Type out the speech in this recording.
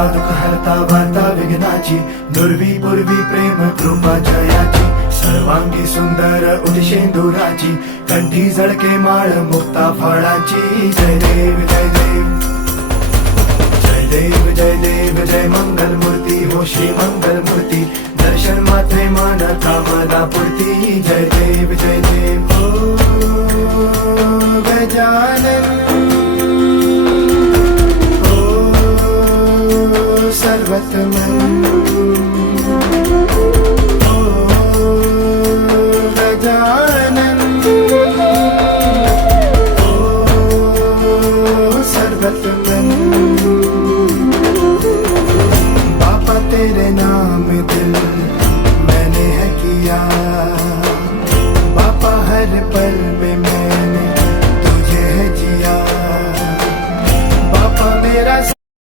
हरता दुःख हरता वार्ता विघ्नाची, दुर्वी पूर्वी प्रेम कृपा जयाची, सर्वांगी सुंदर उदिशेंदुराची, कंठी झळके माळ मुक्ता फळाची. जय देव जय देव जय देव जय देव जय मंगल मूर्ती हो श्री मंगल मूर्ती, दर्शन मात्रे मान कामना पूर्ती. जय देव जय देव ओ गजानन ओ सर्वतमन